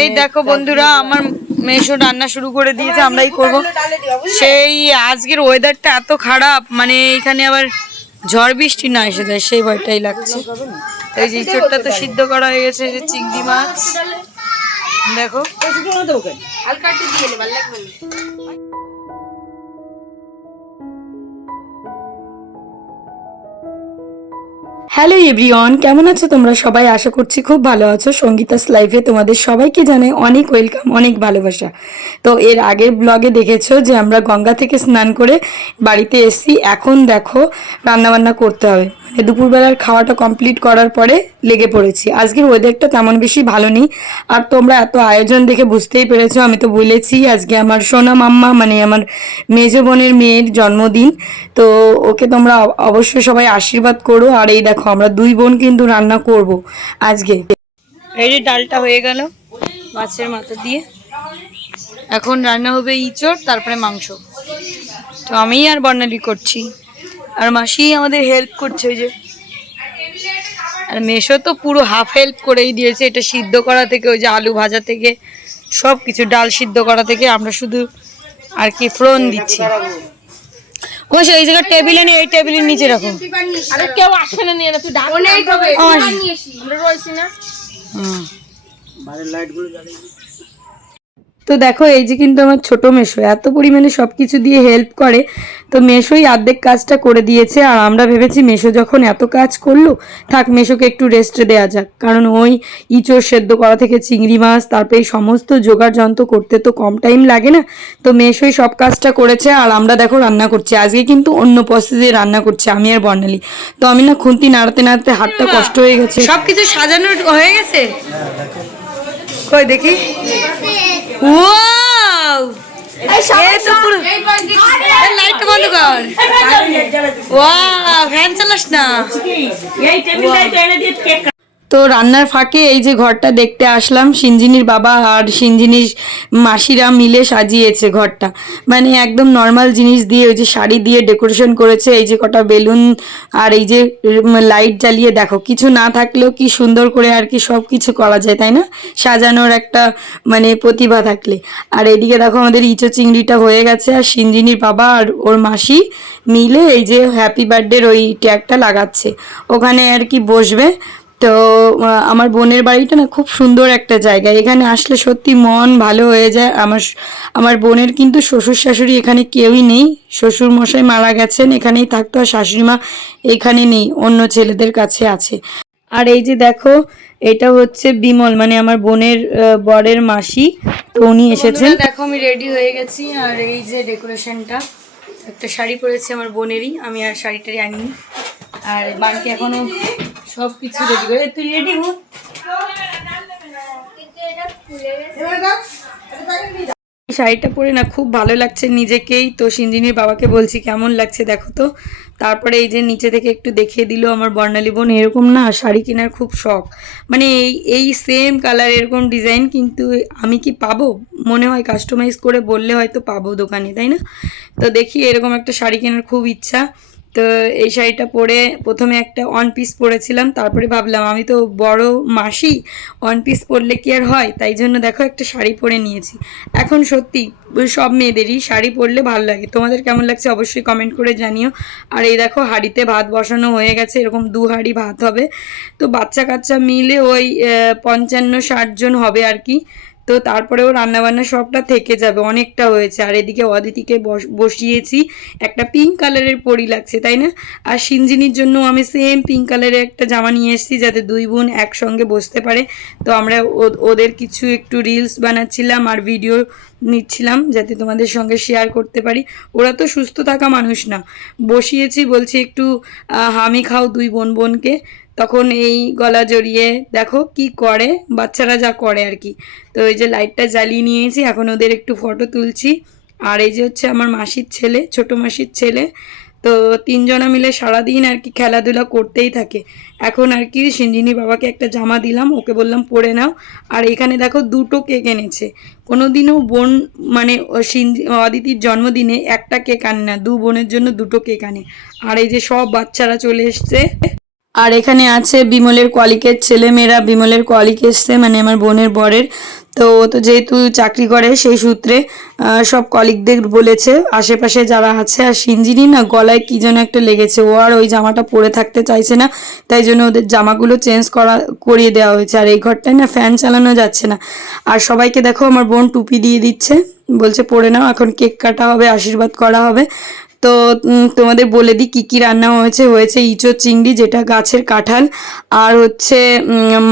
এই দেখো বন্ধুরা আমার মেশো রান্না শুরু করে দিয়েছে আমরাই করব। সেই আজকের ওয়েদারটা এত খারাপ মানে এখানে আবার ঝড় বৃষ্টি না এসে যায় সেই ভয়টাই লাগছে। এই যে ইঁচড়টা তো সিদ্ধ করা হয়ে গেছে এই যে চিংড়ি মাছ। দেখো। হ্যালো এভরিওয়ান, কেমন আছো তোমরা? সবাই আশা করছি খুব ভালো আছো। সঙ্গীতাস লাইফে তোমাদের সবাইকে জানাই অনেক ওয়েলকাম, অনেক ভালোবাসা। তো এর আগের ব্লগে দেখেছ যে আমরা গঙ্গা থেকে স্নান করে বাড়িতে এসেছি। এখন দেখো রান্নাবান্না করতে হবে। মানে দুপুরবেলার খাওয়াটা কমপ্লিট করার পরে লেগে পড়েছি। আজকের ওয়েদারটা তেমন বেশি ভালো নেই। আর তোমরা এত আয়োজন দেখে বুঝতেই পেরেছ, আমি তো বলেছি, আজকে আমার সোনা মাম্মা মানে আমার মেজ বোনের মেয়ের জন্মদিন। তো ওকে তোমরা অবশ্যই সবাই আশীর্বাদ করো। আর এই দেখো আমরা দুই বোন কিন্তু রান্না করব আজকে। এই ডালটা হয়ে গেল মাছের মাথা দিয়ে। এখন রান্না হবে ইঁচড়, তারপরে মাংস। তো আমি আর বর্ণালী করছি। আর মাসি আমাদের হেল্প করছে ওই যে। আর মেশো তো পুরো হাফ হেল্প করেই দিয়েছে, এটা সিদ্ধ করা থেকে, ওই যে আলু ভাজা থেকে সব কিছু ডাল সিদ্ধ করা থেকে আমরা শুধু আর কি ফ্রন দিচ্ছি। কোথায় এই জায়গায় টেবিলে নিয়ে এই টেবিলের নিচে রাখো। আরে কেউ আসবে না নিয়ে না তুই ডাক আমার- আমরা রইছি না। হুম। তো দেখো এই যে কিন্তু আমার ছোট মেশো এত পরিমাণে সব কিছু দিয়ে হেল্প করে। তো মেশোই অর্ধেক কাজটা করে দিয়েছে আর আমরা ভেবেছি মেশো যখন এত কাজ করল থাক মেশোকে একটু রেস্ট দেওয়া যাক। কারণ ওই ইঁচড় সেদ্ধ করা থেকে চিংড়ি মাছ তারপরে এই সমস্ত জোগাড় যন্ত্র করতে তো কম টাইম লাগে না। তো মেশোই সব কাজটা করেছে আর আমরা দেখো রান্না করছি। আজকে কিন্তু অন্য প্রসেসে রান্না করছি আমি আর বর্ণালী। তো আমি না খুন্তি নাড়াতে নাড়াতে হাতটা কষ্ট হয়ে গেছে। সব কিছু সাজানো হয়ে গেছে? কই দেখি? ওয়াও লাইট বন্ধ কর। ওয়াও ফ্যান চালাস না। তো রান্নার ফাঁকে এই যে ঘরটা দেখতে আসলাম সিঞ্জিনির বাবা আর সিঞ্জিনির মাসিরা মিলে সাজিয়েছে ঘরটা। মানে একদম নর্মাল জিনিস দিয়ে ওই যে শাড়ি দিয়ে ডেকোরেশন করেছে, এই যে কটা বেলুন আর এই যে লাইট জ্বালিয়ে, দেখো কিছু না থাকলেও কি সুন্দর করে আর কি সব কিছু করা যায়, তাই না? সাজানোর একটা মানে প্রতিভা থাকলে। আর এদিকে দেখো আমাদের ইচো চিংড়িটা হয়ে গেছে আর সিঞ্জিনির বাবা আর ওর মাসি মিলে এই যে হ্যাপি বার্থডের ওই ট্যাগটা লাগাচ্ছে। ওখানে আর কি বসবে তো আমার বোনের বাড়িটা না খুব সুন্দর একটা জায়গা। এখানে আসলে সত্যি মন ভালো হয়ে যায়। আমার আমার বোনের কিন্তু শ্বশুর শাশুড়ি এখানে কেউই নেই। শ্বশুর মশাই মারা গেছেন এখানেই থাকতো আর শাশুড়ি মা এখানে নেই অন্য ছেলেদের কাছে আছে। আর এই যে দেখো এটা হচ্ছে বিমল মানে আমার বোনের বরের মাসি। তো উনি এসেছেন। দেখো আমি রেডি হয়ে গেছি। আর এই যে ডেকোরেশনটা একটা শাড়ি পরেছি আমার বোনেরই। আমি আর শাড়ি টাড়ি আনিনি। আর বাকি এখনও সব কিছু রেডি করে তুই রেডি হো। শাড়িটা পরে না খুব ভালো লাগছে নিজেকেই। তো সিঞ্জিনীর বাবাকে বলছি, কেমন লাগছে দেখো তো। তারপরে এই যে নিচে থেকে একটু দেখিয়ে দিল আমার বর্ণালী বোন, এরকম না শাড়ি কেনার খুব শখ। মানে এই এই সেম কালার এরকম ডিজাইন কিন্তু আমি কি পাবো? মনে হয় কাস্টমাইজ করে বললে হয়তো পাবো দোকানে, তাই না? তো দেখি এরকম একটা শাড়ি কেনার খুব ইচ্ছা। তো এই শাড়িটা পরে প্রথমে একটা ওয়ান পিস পরেছিলাম, তারপরে ভাবলাম আমি তো বড় মাসি ওয়ান পিস পরলে কি আর হয়? তাই জন্য দেখো একটা শাড়ি পরে নিয়েছি। এখন সত্যি, সব মেয়েদেরই শাড়ি পরলে ভালো লাগে। তোমাদের কেমন লাগছে অবশ্যই কমেন্ট করে জানিও। আর এই দেখো হাঁড়িতে ভাত বসানো হয়ে গেছে, এরকম দু হাঁড়ি ভাত হবে। তো বাচ্চা কাচ্চা মিলে ওই পঞ্চান্ন ষাট জন হবে আর কি। তো তারপরেও রান্নাবান্না সবটা থেকে যাবে, অনেকটা হয়েছে। আর এদিকে অদিতিকে বস- বসিয়েছি একটা পিঙ্ক কালারের পরি লাগছে, তাই না? আর সিঞ্জিনির জন্য আমি সেম পিঙ্ক কালারের একটা জামা নিয়ে এসেছি যাতে দুই বোন একসঙ্গে বসতে পারে। তো আমরা ওদের কিছু একটু রিলস বানাচ্ছিলাম আর ভিডিও নিচ্ছিলাম যাতে তোমাদের সঙ্গে শেয়ার করতে পারি। ওরা তো সুস্থ থাকা মানুষ না। বসিয়েছি, বলছি একটু হামি খাও দুই বোন, বোনকে। তখন এই গলা জড়িয়ে, দেখো কি করে, বাচ্চারা যা করে আর কি। তো এই যে লাইটটা জ্বালিয়ে নিয়েছি, এখন ওদের একটু ফটো তুলছি। আর এই যে হচ্ছে আমার মাসির ছেলে, ছোট মাসির ছেলে। তো তিনজনা মিলে সারাদিন আর কি খেলাধুলা করতেই থাকে। এখন আর কি সিঞ্জিনী বাবাকে একটা জামা দিলাম, ওকে বললাম, পরে নাও। আর এখানে দেখো দুটো কেক এনেছে। কোনোদিনও বোন মানে সিঞ্জি অদিতির জন্মদিনে একটা কেক আনে না, দু বোনের জন্য দুটো কেক আনে। আর এই যে সব বাচ্চারা চলে এসছে। আর এখানে আছে বিমলের কলিকের ছেলে মেয়েরা। বিমলের কলিক এসছে মানে আমার বোনের বরের। তো তো যেহেতু চাকরি করে সেই সূত্রে সব কলিগদের বলেছে, আশেপাশে যারা আছে, আর সিঞ্জিনি না গলায় কী যেন একটা লেগেছে। ও আর ওই জামাটা পরে থাকতে চাইছে না, তাই জন্য ওদের জামাগুলো চেঞ্জ করা, করিয়ে দেওয়া হয়েছে। আর এই ঘরটায় না ফ্যান চালানো যাচ্ছে না। আর সবাইকে দেখো, আমার বোন টুপি দিয়ে দিচ্ছে। বলছে, পরে নাও, এখন কেক কাটা হবে, আশীর্বাদ করা হবে। তো তোমাদের বলে দিই কী কী রান্না হয়েছে। হয়েছে ইঁচড় চিংড়ি, যেটা গাছের কাঁঠাল, আর হচ্ছে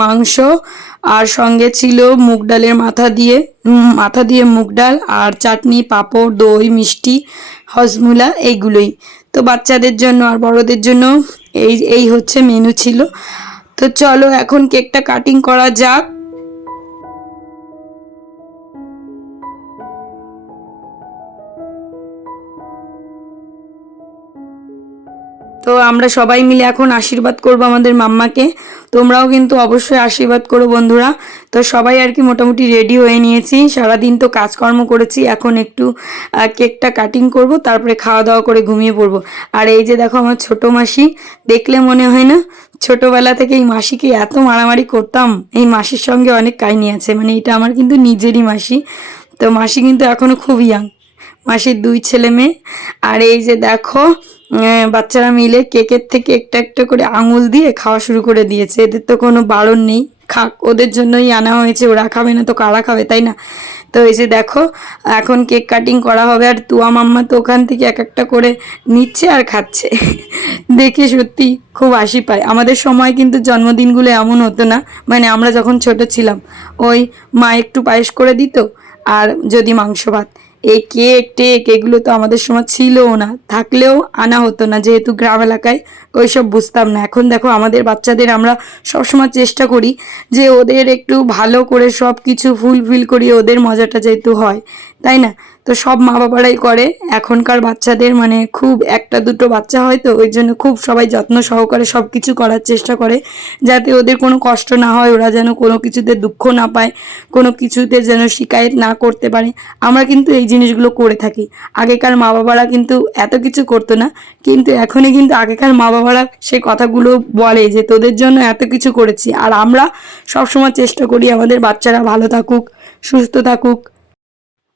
মাংস, আর সঙ্গে ছিল মুগ ডালের মাথা দিয়ে মাথা দিয়ে মুগ ডাল, আর চাটনি, পাঁপড়, দই, মিষ্টি, হজমুলা, এইগুলোই। তো বাচ্চাদের জন্য আর বড়দের জন্য এই এই হচ্ছে মেনু ছিল। তো চলো এখন কেকটা কাটিং করা যাক। তো আমরা সবাই মিলে এখন আশীর্বাদ করব আমাদের মাম্মাকে। তোমরাও কিন্তু অবশ্যই আশীর্বাদ করো বন্ধুরা। তো সবাই আর কি মোটামুটি রেডি হয়ে নিয়েছি। সারাদিন তো কাজকর্ম করেছি, এখন একটু কেকটা কাটিং করব, তারপরে খাওয়া দাওয়া করে ঘুমিয়ে পড়ব। আর এই যে দেখো আমার ছোট মাসি, দেখলে মনে হয় না, ছোটবেলা থেকে এই মাসিকে এত মারামারি করতাম। এই মাসির সঙ্গে অনেক কাহিনী আছে মানে এটা আমার কিন্তু নিজেরই মাসি। তো মাসি কিন্তু এখনও খুব ইয়াং মাসির দুই ছেলে মেয়ে। আর এই যে দেখো বাচ্চারা মিলে কেকের থেকে একটা একটা করে আঙুল দিয়ে খাওয়া শুরু করে দিয়েছে। এদের তো কোনো বারণ নেই। খাক, ওদের জন্যই আনা হয়েছে। ওরা খাবে না তো কারা খাবে, তাই না? তো এই যে দেখো, এখন কেক কাটিং করা হবে আর তুয়া মাম্মা তো ওখান থেকে এক একটা করে নিচ্ছে আর খাচ্ছে। দেখে সত্যি খুব হাসি পায়। আমাদের সময় কিন্তু জন্মদিনগুলো এমন হতো না। মানে আমরা যখন ছোট ছিলাম, ওই মা একটু পায়েস করে দিত আর যদি মাংস ভাত। এই কেক টেক এগুলো তো আমাদের সময় ছিলও না। থাকলেও আনা হতো না, যেহেতু গ্রাম এলাকায় ওইসব বুঝতাম না। এখন দেখো, আমাদের বাচ্চাদের আমরা সবসময় চেষ্টা করি যে ওদের একটু ভালো করে সব কিছু ফুলফিল করি, ওদের মজাটা যেহেতু হয়। তাই না? তো সব মা বাবারাই করে। এখনকার বাচ্চাদের মানে খুব একটা দুটো বাচ্চা হয় তো, ওই জন্য খুব সবাই যত্ন সহকারে সব কিছু করার চেষ্টা করে, যাতে ওদের কোনো কষ্ট না হয়, ওরা যেন কোনো কিছুতে দুঃখ না পায়, কোনো কিছুতে যেন শিকায়ত না করতে পারে। আমরা কিন্তু এই জিনিসগুলো করে থাকি। আগেকার মা বাবারা কিন্তু এত কিছু করতো না, কিন্তু এখনই কিন্তু আগেকার মা বাবারা সেই কথাগুলো বলে যে, তোদের জন্য এত কিছু করেছি। আর আমরা সবসময় চেষ্টা করি আমাদের বাচ্চারা ভালো থাকুক, সুস্থ থাকুক।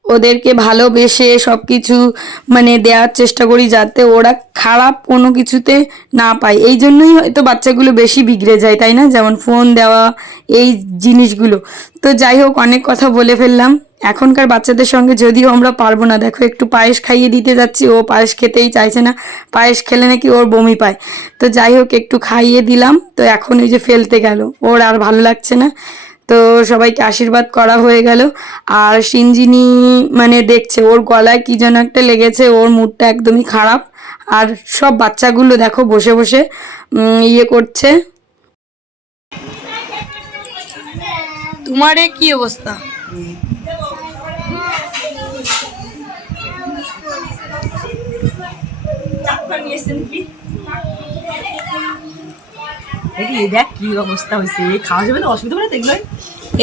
ওদেরকে ভালোবেসে সব কিছু মানে দেওয়ার চেষ্টা করি যাতে ওরা খারাপ কোনো কিছুতে না পায়। এই জন্যই হয়তো বাচ্চাগুলো বেশি বিগড়ে যায়, তাই না? যেমন ফোন দেওয়া, এই জিনিসগুলো। তো যাই হোক, অনেক কথা বলে ফেললাম। এখনকার বাচ্চাদের সঙ্গে যদিও আমরা পারব না। দেখো, একটু পায়েস খাইয়ে দিতে যাচ্ছি। ও পায়েস খেতেই চাইছে না। পায়েস খেলে নাকি ওর বমি পায়। তো যাই হোক, একটু খাইয়ে দিলাম। তো এখন ওই যে ফেলতে গেল। ওর আর ভালো লাগছে না। তো সবাইকে আশীর্বাদ করা হয়ে গেল। আর সিঞ্জিনি মানে দেখছে ওর গলায় কি যেন একটা লেগেছে ওর মুডটা একদমই খারাপ। আর সব বাচ্চাগুলো দেখো বসে বসে ইয়ে করছে। তোমার কি অবস্থা? দেখি দেখ কি অবস্থা হয়েছে। খাওয়া যাবে না? অসুবিধা হবে না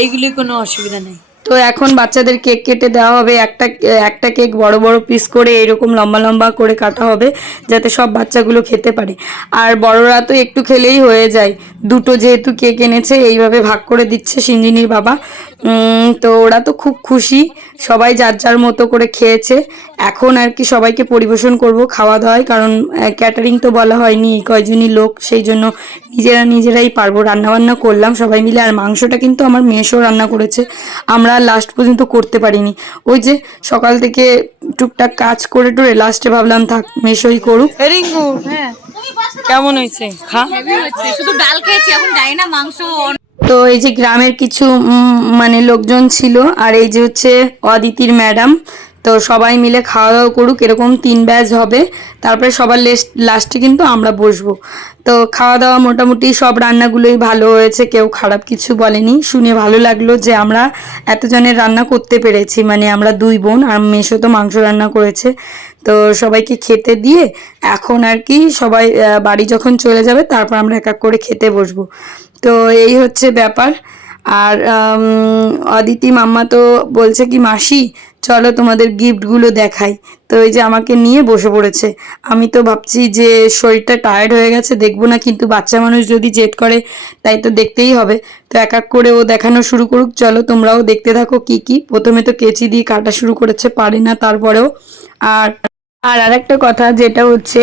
এইগুলি কোনো অসুবিধা নেই। তো এখন বাচ্চাদের কেক কেটে দেওয়া হবে। একটা একটা কেক বড় বড় পিস করে এরকম লম্বা লম্বা করে কাটা হবে, যাতে সব বাচ্চাগুলো খেতে পারে। আর বড়রা তো একটু খেলেই হয়ে যায়। দুটো যেহেতু কেক এনেছে, এইভাবে ভাগ করে দিচ্ছে সিঞ্জিনির বাবা। তো ওরা তো খুব খুশি। সবাই যার যার মতো করে খেয়েছে। এখন আর কি সবাইকে পরিবেশন করব খাওয়া দাওয়ায় কারণ ক্যাটারিং তো বলা হয়নি। কয়জনই লোক, সেই জন্য নিজেরা নিজেরাই পারব। রান্না বান্না করলাম সবাই মিলে। আর মাংসটা কিন্তু আমার মেয়েসও রান্না করেছে। আমরা লাস্ট পর্যন্ত করতে পারিনি। ওই যে সকাল থেকে টুকটাক কাজ করে টুরে লাস্টে ভাবলাম থাক মেশোই করুক। রিঙ্কু হ্যাঁ। কেমন হয়েছে? খা। শুধু ডাল খেয়েছি এখন যাই না মাংস তো এই যে গ্রামের কিছু মানে লোকজন ছিল আর এই যে হচ্ছে অদিতির ম্যাডাম তো সবাই মিলে খাওয়া দাওয়া করুক, এরকম তিন ব্যাচ হবে। তারপরে সবার লাস্টে কিন্তু আমরা বসবো। তো খাওয়া দাওয়া মোটামুটি সব রান্নাগুলোই ভালো হয়েছে, কেউ খারাপ কিছু বলেনি। শুনে ভালো লাগল যে আমরা এতজনের রান্না করতে পেরেছি। মানে আমরা দুই বোন আর মেশো তো মাংস রান্না করেছে। তো সবাইকে খেতে দিয়ে এখন আর কি সবাই বাড়ি যখন চলে যাবে, তারপর আমরা এক এক করে খেতে বসবো। তো এই হচ্ছে ব্যাপার। আর অদিতি মাম্মা তো বলছে কি, মাসি চলো তোমাদের গিফটগুলো দেখাই। তো এই যে আমাকে নিয়ে বসে পড়েছে। আমি তো ভাবছি যে শরীরটা টায়ার্ড হয়ে গেছে, দেখব না, কিন্তু বাচ্চা মানুষ যদি জেদ করে, তাই তো দেখতেই হবে। তো এক এক করে ও দেখানো শুরু করুক। চলো তোমরাও দেখতে থাকো কি কি। প্রথমে তো কেচি দিয়ে কাটা শুরু করেছে, পারে না তারপরেও। আর আর আরেকটা কথা যেটা হচ্ছে,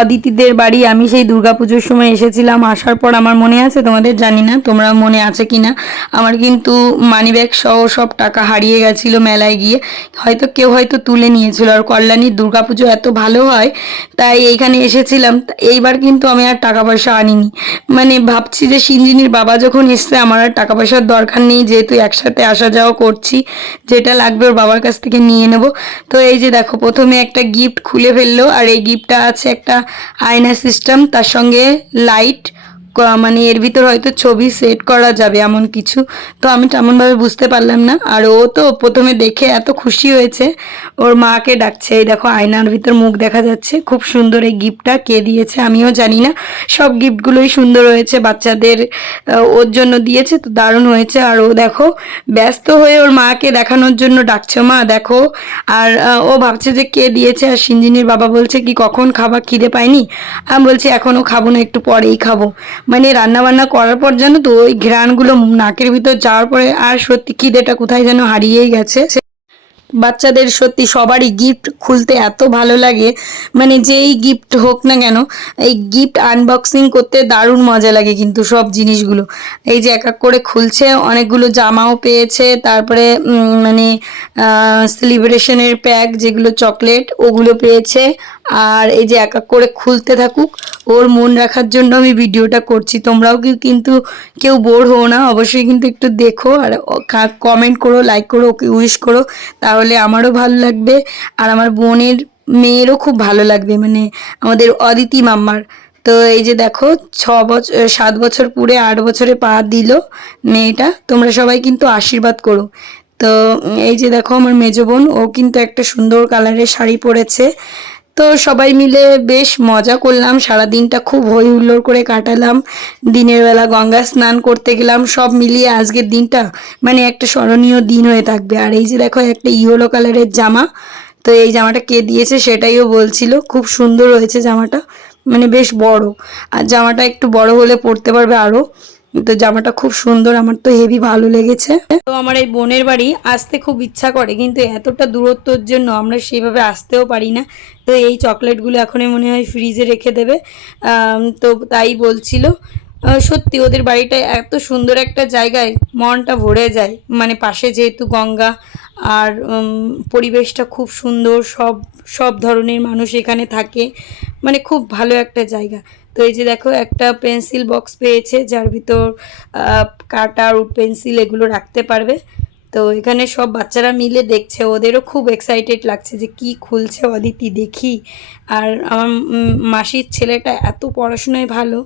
অদিতিদের বাড়ি আমি সেই দুর্গাপুজোর সময় এসেছিলাম, আসার পর আমার মনে আছে তোমাদের? জানি না, তোমরা মনে আছে কি না আমার কিন্তু মানিব্যাগ সহ সব টাকা হারিয়ে গেছিল মেলায় গিয়ে। হয়তো কেউ হয়তো তুলে নিয়েছিল। আর কল্যাণীর দুর্গাপুজো এত ভালো হয়, তাই এইখানে এসেছিলাম। এইবার কিন্তু আমি আর টাকা পয়সা আনিনি। মানে ভাবছি যে সিঞ্জিনির বাবা যখন এসছে, আমার আর টাকা পয়সার দরকার নেই, যেহেতু একসাথে আসা যাওয়া করছি, যেটা লাগবে ওর বাবার কাছ থেকে নিয়ে নেব। তো এই যে দেখো, প্রথমে একটা গিফট খুলে ফেলল। আর এই গিফটটা আছে একটা আয়না সিস্টেম তার সঙ্গে লাইট মানে এর ভিতর হয়তো ছবি সেট করা যাবে এমন কিছু। তো আমি তেমনভাবে বুঝতে পারলাম না। আর ও তো প্রথমে দেখে এত খুশি হয়েছে। ওর মাকে ডাকছে। এই দেখো, আয়নার ভিতর মুখ দেখা যাচ্ছে। খুব সুন্দর এই গিফটটা কে দিয়েছে আমিও জানি না। সব গিফটগুলোই সুন্দর হয়েছে। বাচ্চাদের ওর জন্য দিয়েছে, তো দারুণ হয়েছে। আর ও দেখো, ব্যস্ত হয়ে ওর মাকে দেখানোর জন্য ডাকছে। মা, দেখো। আর ও ভাবছে যে কে দিয়েছে। আর সিঞ্জিনির বাবা বলছে কি, কখন খাবার খিদে পায়নি? আমি বলছি, এখনও খাব না, একটু পরেই খাব। মানে রান্না বান্না করার পর জানো তো ওই ঘ্রাণগুলো নাকের ভিতর যাওয়ার পরে আর সত্যি খিদেটা কোথায় যেন হারিয়েই গেছে। বাচ্চাদের সত্যি সবারই গিফট খুলতে এত ভালো লাগে। মানে যেই গিফট হোক না কেন, এই গিফট আনবক্সিং করতে দারুণ মজা লাগে কিন্তু সব জিনিসগুলো। এই যে এক এক করে খুলছে, অনেকগুলো জামাও পেয়েছে, তারপরে মানে সেলিব্রেশনের প্যাক যেগুলো চকলেট ওগুলো পেয়েছে। আর এই যে এক এক করে খুলতে থাকুক, ওর মন রাখার জন্য আমি ভিডিওটা করছি। তোমরাও কিন্তু কেউ বোর হও না, অবশ্যই কিন্তু একটু দেখো আর কমেন্ট করো লাইক করো, ওকে উইশ করো, তাহলে আমারও ভালো লাগবে। আর আমার বোনের মেয়েরও খুব ভালো লাগবে মানে আমাদের অদিতি মাম্মার। তো এই যে দেখো, ছ বছর সাত বছর পুরে আট বছরে পা দিল মেয়েটা, তোমরা সবাই কিন্তু আশীর্বাদ করো। তো এই যে দেখো আমার মেজো বোন, ও কিন্তু একটা সুন্দর কালারের শাড়ি পরেছে। তো সবাই মিলে বেশ মজা করলাম সারা দিনটা খুব হই হুল্লোড় করে কাটালাম। দিনের বেলা গঙ্গা স্নান করতে গেলাম, সব মিলিয়ে আজকের দিনটা মানে একটা স্মরণীয় দিন হয়ে থাকবে। আর এই যে দেখো একটা ইয়েলো কালারের জামা, তো এই জামাটা কে দিয়েছে সেটাইও বলছিল। খুব সুন্দর হয়েছে জামাটা মানে বেশ বড়। আর জামাটা একটু বড় হলে পরতে পারবে আরও। তো জামাটা খুব সুন্দর, আমার তো হেভি ভালো লেগেছে। তো আমার এই বোনের বাড়ি আসতে খুব ইচ্ছা করে, কিন্তু এতটা দূরত্বর জন্য আমরা সেইভাবে আসতেও পারি না। তো এই চকলেটগুলো এখনই মনে হয় ফ্রিজে রেখে দেবে। তো তাই বলছিল। সত্যি ওদের বাড়িটা এত সুন্দর একটা জায়গায় মনটা ভরে যায়। মানে পাশে যেহেতু গঙ্গা, আর পরিবেশটা খুব সুন্দর, সব সব ধরনের মানুষ এখানে থাকে। মানে খুব ভালো একটা জায়গা। তো এই যে দেখো, একটা পেন্সিল বক্স পেয়েছে, যার ভিতর কাটার পেন্সিল এগুলো রাখতে পারবে। তো এখানে সব বাচ্চারা মিলে দেখছে, ওদেরও খুব এক্সাইটেড লাগছে যে কি খুলছে অদিতি, দেখি। আর আমার মাসির ছেলেটা এত পড়াশোনায় ভালো,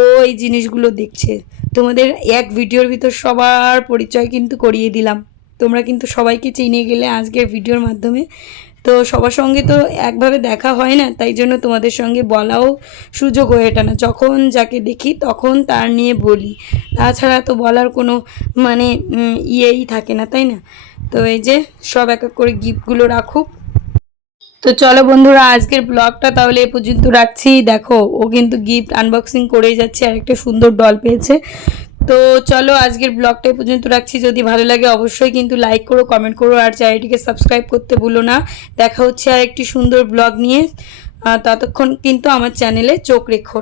ও এই জিনিসগুলো দেখছে। তোমাদের এক ভিডিওর ভিতর সবার পরিচয় কিন্তু করিয়ে দিলাম। তোমরা কিন্তু সবাইকে চিনে গেলে আজকের ভিডিওর মাধ্যমে। তো সবার সঙ্গে তো একভাবে দেখা হয় না, তাই জন্য তোমাদের সঙ্গে বলাও সুযোগ হয়ে ওঠে না। যখন যাকে দেখি তখন তার নিয়ে বলি। তাছাড়া তো বলার কোনো মানে ইয়েই থাকে না, তাই না? তো এই যে সব এক এক করে গিফটগুলো রাখুক। তো চলো বন্ধুরা, আজকের ব্লগটা তাহলে এ পর্যন্ত রাখছি। দেখো, ও কিন্তু গিফট আনবক্সিং করেই যাচ্ছে আর একটা সুন্দর ডল পেয়েছে। তো চলো আজকের ব্লগটা পর্যন্ত রাখছি। যদি ভালো লাগে অবশ্যই কিন্তু লাইক করো কমেন্ট করো, আর চ্যানেলটিকে সাবস্ক্রাইব করতে ভুলো না। দেখা হচ্ছে আর একটি সুন্দর ব্লগ নিয়ে। ততক্ষণ কিন্তু আমার চ্যানেলে চোখ রেখো।